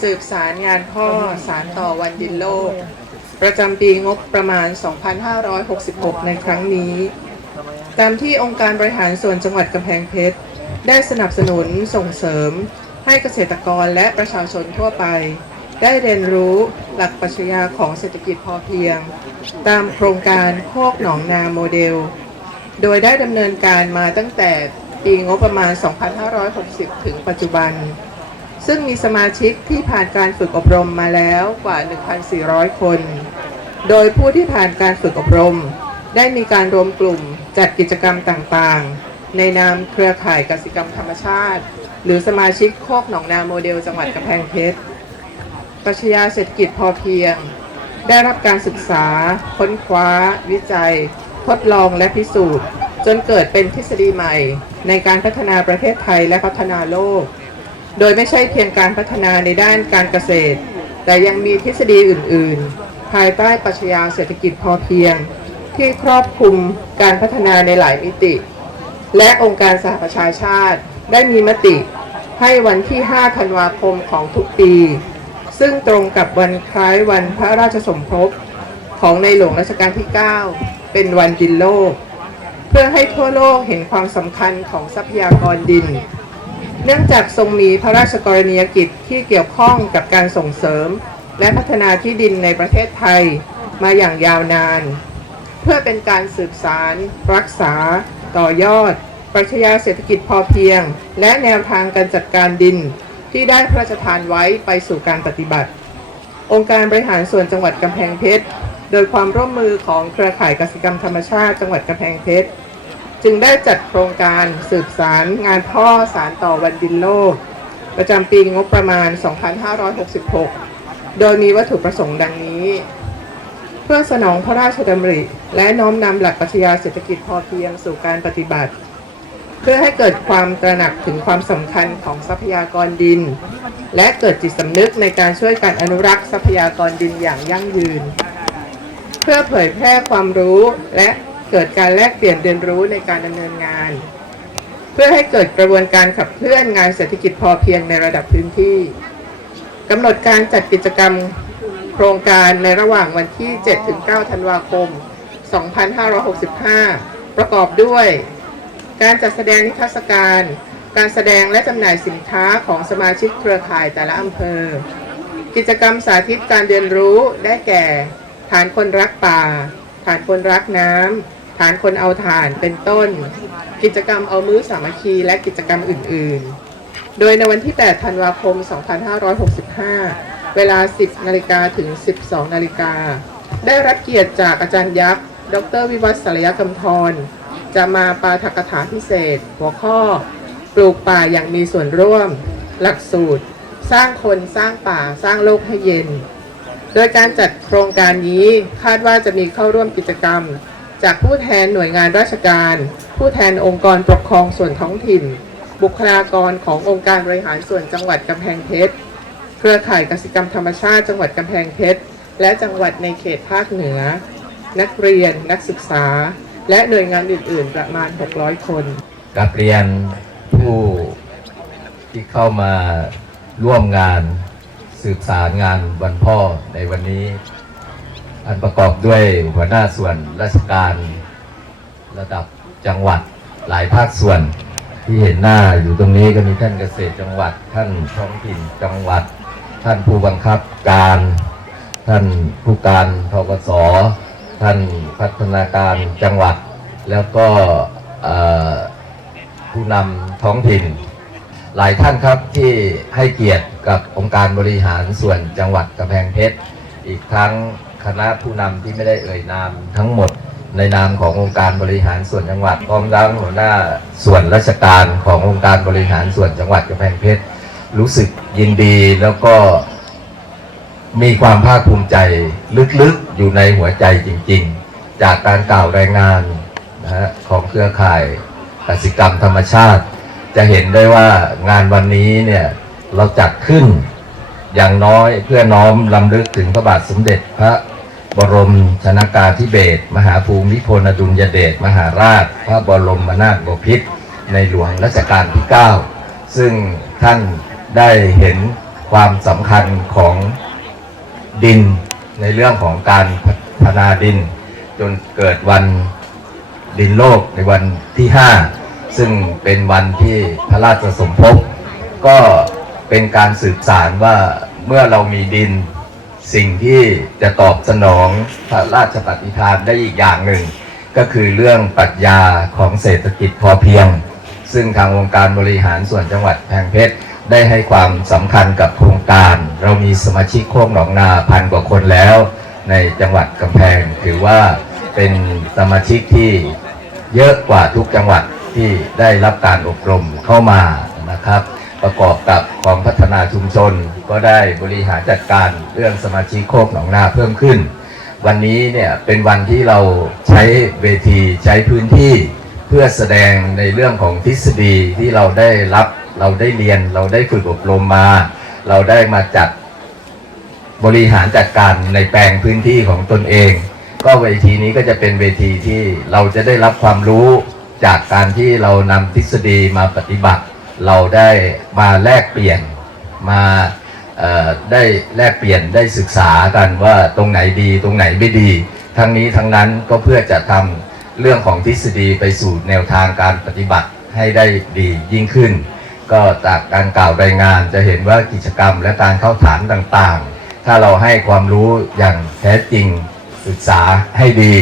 สืบสารงานพ่อสารต่อวันดินโลก ประจำปีงบประมาณ 2566 ในครั้งนี้ ตามที่องค์การบริหารส่วนจังหวัดกำแพงเพชร ได้สนับสนุนส่งเสริม ให้เกษตรกรและประชาชนทั่วไป ได้เรียนรู้หลักปรัชญาของเศรษฐกิจพอเพียง ตามโครงการโคกหนองนาโมเดล โดยได้ดำเนินการมาตั้งแต่ปีงบประมาณ 2560 ถึงปัจจุบัน ซึ่งมีสมาชิกที่ผ่านการฝึกอบรมมาแล้วกว่า 1,400 คน โดยผู้ที่ผ่านการฝึกอบรม ได้มีการรวมกลุ่มจัดกิจกรรมต่างๆ ในนามเครือข่ายกสิกรรมธรรมชาติ หรือสมาชิกโคกหนองนาโมเดลจังหวัดกำแพงเพชรปรัชญาเศรษฐกิจพอเพียง ได้รับการศึกษา ค้นคว้า วิจัย ทดลองและพิสูจน์ จนเกิดเป็นทฤษฎีใหม่ ในการพัฒนาประเทศไทยและพัฒนาโลก โดยไม่ใช่เพียงการพัฒนาในด้านการเกษตร แต่ยังมีทฤษฎีอื่น ๆ ภายใต้ปรัชญาเศรษฐกิจพอเพียง ที่ครอบคลุมการพัฒนาในหลายมิติ และองค์การสหประชาชาติได้มีมติให้วันที่ 5 ธันวาคมของทุกปี ซึ่งตรงกับวันคล้ายวันพระราชสมภพของในหลวงรัชกาลที่ 9 เป็นวันดินโลก เพื่อให้ทั่วโลกเห็นความสำคัญของทรัพยากรดิน เนื่องจากทรงมีพระราชกรณียกิจที่เกี่ยวข้องกับการส่งเสริม และพัฒนาที่ดินในประเทศไทยมาอย่างยาวนาน เพื่อเป็นการสืบสาร รักษา ต่อยอด ปรัชญาเศรษฐกิจพอเพียง และแนวทางการจัดการดินที่ได้พระราชทานไว้ไปสู่การปฏิบัติ องค์การบริหารส่วนจังหวัดกำแพงเพชร โดยความร่วมมือของเครือข่ายกสิกรรมธรรมชาติจังหวัดกำแพงเพชร จึงได้จัดโครงการสืบสารงานพ่อสารต่อวันดินโลก ประจำปีงบประมาณ 2566 โดยมีวัตถุประสงค์ดังนี้ เพื่อสนองพระราชดำริ และน้อมนำหลักปรัชญาเศรษฐกิจพอเพียงสู่การปฏิบัติ เพื่อให้เกิดความตระหนักถึงความสำคัญของทรัพยากรดิน และเกิดจิตสำนึกในการช่วยการอนุรักษ์ทรัพยากรดินอย่างยั่งยืน เพื่อเผยแพร่ความรู้และ เกิดการแลกเปลี่ยนเรียนรู้ในการดำเนินงาน เพื่อให้เกิดกระบวนการขับเคลื่อนงานเศรษฐกิจพอเพียงในระดับพื้นที่กำหนดการจัดกิจกรรมโครงการในระหว่างวันที่ 7-9 ธันวาคม 2565 ประกอบด้วย การจัดแสดงนิทรรศการ การแสดงและจำหน่ายสินค้าของสมาชิกเครือข่ายแต่ละอำเภอ กิจกรรมสาธิตการเรียนรู้ได้แก่ ฐานคนรักป่า ฐานคนรักน้ำ ฐานคนเอาถ่านเป็นต้น กิจกรรมเอามื้อสามัคคีและกิจกรรมอื่น ๆ โดยในวันที่ 8 ธันวาคม 2565 เวลา 10 นาฬิกาถึง 12 นาฬิกา ได้รับเกียรติจากอาจารย์ยักษ์ ดรวิวัฒน์สารยกำธรจะมาปาฐกถาพิเศษ หัวข้อ ปลูกป่าอย่างมีส่วนร่วม หลักสูตร สร้างคนสร้างป่าสร้างโลกให้เย็น โดยการจัดโครงการนี้คาดว่าจะมีเข้าร่วมกิจกรรม จากผู้แทนหน่วยงานราชการ ผู้แทนองค์กรปกครองส่วนท้องถิ่น บุคลากรขององค์การบริหารส่วนจังหวัดกำแพงเพชร เครือข่ายกสิกรรมธรรมชาติจังหวัดกำแพงเพชร และจังหวัดในเขตภาคเหนือ นักเรียนนักศึกษา และหน่วยงานอื่น ๆ ประมาณ 600 คนกับเรียนผู้ที่เข้ามาร่วมงานสืบสารงานวันพ่อในวันนี้ อันประกอบด้วยหัวหน้าส่วนราชการระดับจังหวัดหลายภาคส่วนที่เห็นหน้าอยู่ตรงนี้ก็มีท่านเกษตรจังหวัด ท่านท้องถิ่นจังหวัด ท่านผู้บังคับการ ท่านผู้การทกสท่านพัฒนาการจังหวัด แล้วก็ผู้นำท้องถิ่น หลายท่านครับที่ให้เกียรติกับองค์การบริหารส่วนจังหวัดกำแพงเพชรอีกทั้ง คณะผู้นำที่ไม่ได้เอ่ยนามทั้งหมดในนามขององค์การบริหารส่วนจังหวัดพร้อมทั้งหัวหน้าส่วนราชการขององค์การบริหารส่วนจังหวัดกำแพงเพชรรู้สึกยินดีแล้วก็มีความภาคภูมิใจลึกๆอยู่ในหัวใจจริง ๆ จากการกล่าวรายงานนะฮะของเครือข่ายกสิกรรมธรรมชาติ จะเห็นได้ว่างานวันนี้เนี่ยเราจัดขึ้นอย่างน้อยเพื่อน้อมลำลึกถึงพระบาทสมเด็จพระ บรมชนากาธิเบศมหาภูมิพลอดุลยเดชมหาราช พระบรมนาถบพิตรในหลวงรัชกาลที่ 9 ซึ่งท่านได้เห็นความสำคัญของดินในเรื่องของการพัฒนาดิน จนเกิดวันดินโลกในวันที่ 5 ซึ่งเป็นวันที่พระราชสมภพก็เป็นการสืบสารว่าเมื่อเรามีดิน สิ่งที่จะตอบสนองพระราชปฏิทานได้อีกอย่างหนึ่ง ก็คือเรื่องปรัชญาของเศรษฐกิจพอเพียง ซึ่งทางองค์การบริหารส่วนจังหวัดแพงเพชรได้ให้ความสำคัญกับโครงการ เรามีสมาชิกโคกหนองนาพันกว่าคนแล้ว ในจังหวัดกำแพงถือว่าเป็นสมาชิกที่เยอะกว่าทุกจังหวัดที่ได้รับการอบรมเข้ามานะครับ ประกอบกับ ของพัฒนาชุมชน ก็ได้บริหารจัดการเรื่องสมาชิกโคกหนองนาเพิ่มขึ้น วันนี้เนี่ยเป็นวันที่เราใช้เวทีใช้พื้นที่เพื่อแสดงในเรื่องของทฤษฎีที่เราได้รับเราได้เรียนเราได้ฝึกอบรมมา เราได้มาจัดบริหารจัดการในแปลงพื้นที่ของตนเอง ก็เวทีนี้ก็จะเป็นเวทีที่เราจะได้รับความรู้จากการที่เรานำทฤษฎีมาปฏิบัติ เราได้มาแลกเปลี่ยนมาได้แลกเปลี่ยนได้ศึกษากันว่าตรงไหนดีตรงไหนไม่ดี ทั้งนี้ทั้งนั้นก็เพื่อจะทำเรื่องของทฤษฎีไปสู่แนวทางการปฏิบัติให้ได้ดียิ่งขึ้น ก็จากการกล่าวรายงานจะเห็นว่ากิจกรรมและการเข้าฐานต่างๆ ถ้าเราให้ความรู้อย่างแท้จริงศึกษาให้ดี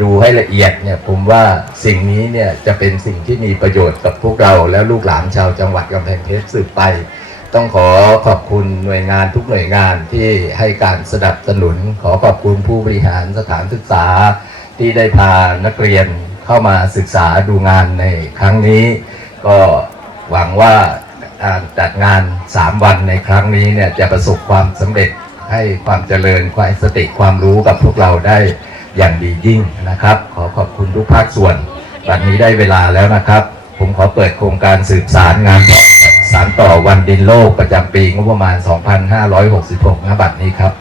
ดูให้ละเอียดเนี่ยผมว่าสิ่งนี้เนี่ยจะเป็นสิ่งที่มีประโยชน์กับพวกเราและลูกหลานชาวจังหวัดกำแพงเพชรสืบไป ต้องขอขอบคุณหน่วยงานทุกหน่วยงานที่ให้การสนับสนุน ขอขอบคุณผู้บริหารสถานศึกษา ที่ได้พานักเรียนเข้ามาศึกษาดูงานในครั้งนี้ ก็หวังว่าการจัดงาน 3 วันในครั้งนี้เนี่ยจะประสบความสำเร็จให้ความเจริญความสติความรู้กับพวกเราได้ อย่างดียิ่งนะครับ ขอขอบคุณทุกภาคส่วนวันนี้ได้เวลาแล้วนะครับ ผมขอเปิดโครงการสืบสารงานสารต่อวันดินโลกประจำปีงบประมาณ 2566ณบัดนี้ครับ